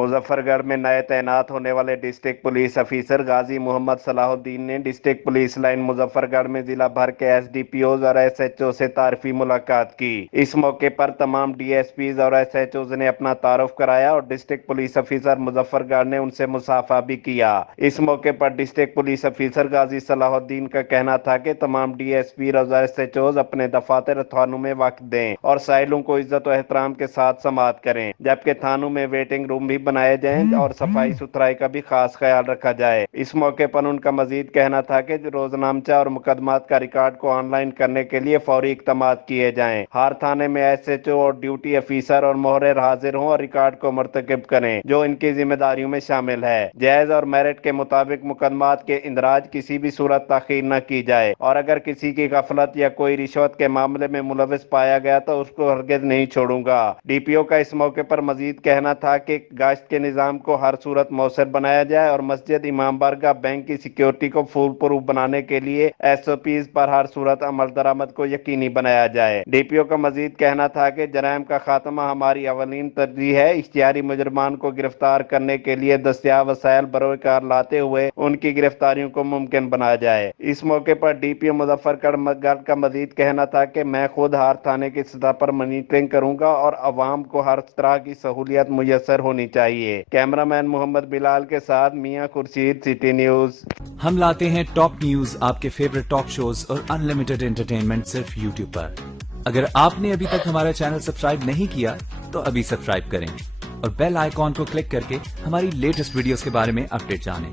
मुजफ्फरगढ़ में नए तैनात होने वाले डिस्ट्रिक्ट पुलिस अफसर गाजी मोहम्मद सलाहुद्दीन ने डिस्ट्रिक्ट पुलिस लाइन मुजफ्फरगढ़ में जिला भर के एसडीपीओज और एसएचओ से तारफी मुलाकात की। इस मौके पर तमाम डीएसपीज और एसएचओज ने अपना तारुफ कराया और डिस्ट्रिक्ट पुलिस अफसर मुजफ्फरगढ़ ने उनसे मुसाफा भी किया। इस मौके पर डिस्ट्रिक्ट पुलिस अफसर गाजी सलाहुद्दीन का कहना था कि तमाम डीएसपी और एसएचओज अपने दफातर थानों में वक्त दें और साइलों को इज्जत और एहतराम के साथ समाअत करें, जबकि थानों में वेटिंग रूम भी बनाए जाएं और सफाई सुथराई का भी खास ख्याल रखा जाए। इस मौके पर उनका मजीद कहना था कि रोजनामचा और मुकदमात का रिकॉर्ड को ऑनलाइन करने के लिए फौरी इकदामात किए जाएं। हर थाने में एसएचओ और ड्यूटी अफसर और मोहरे हाजिर हों और रिकॉर्ड को मुर्तकिब करें जो इनकी जिम्मेदारियों में शामिल है। जायज और मेरिट के मुताबिक मुकदमात के इंदराज किसी भी सूरत ताखीर न की जाए और अगर किसी की गफलत या कोई रिश्वत के मामले में मुलविस पाया गया तो उसको हरगिज नहीं छोड़ूंगा। डीपीओ का इस मौके पर मजीद कहना था कि गाश्त के निजाम को हर सूरत मौसर बनाया जाए और मस्जिद, इमाम बारगाह, बैंक की सिक्योरिटी को फूल प्रूफ बनाने के लिए एसओपीज पर हर सूरत अमल दरामद को यकीनी बनाया जाए। डीपीओ का मजीद कहना था कि जराइम का खात्मा हमारी अवलीन तरजीह है। इश्तिहारी मुजरमान को गिरफ्तार करने के लिए दस्तियाब वसाइल बरोकार लाते हुए उनकी गिरफ्तारियों को मुमकिन बनाया जाए। इस मौके पर डीपीओ मुजफ्फरगढ़ का मजीद कहना था कि मैं खुद हर थाने की सतह पर मॉनिटरिंग करूंगा और अवाम को हर तरह की सहूलियत मुयसर होनी चाहिए। कैमरामैन मोहम्मद बिलाल के साथ मियां खुर्शीद, सिटी न्यूज। हम लाते हैं टॉप न्यूज, आपके फेवरेट टॉक शोज और अनलिमिटेड एंटरटेनमेंट सिर्फ यूट्यूब पर। अगर आपने अभी तक हमारा चैनल सब्सक्राइब नहीं किया तो अभी सब्सक्राइब करें और बेल आइकॉन को क्लिक करके हमारी लेटेस्ट वीडियोस के बारे में अपडेट जानें।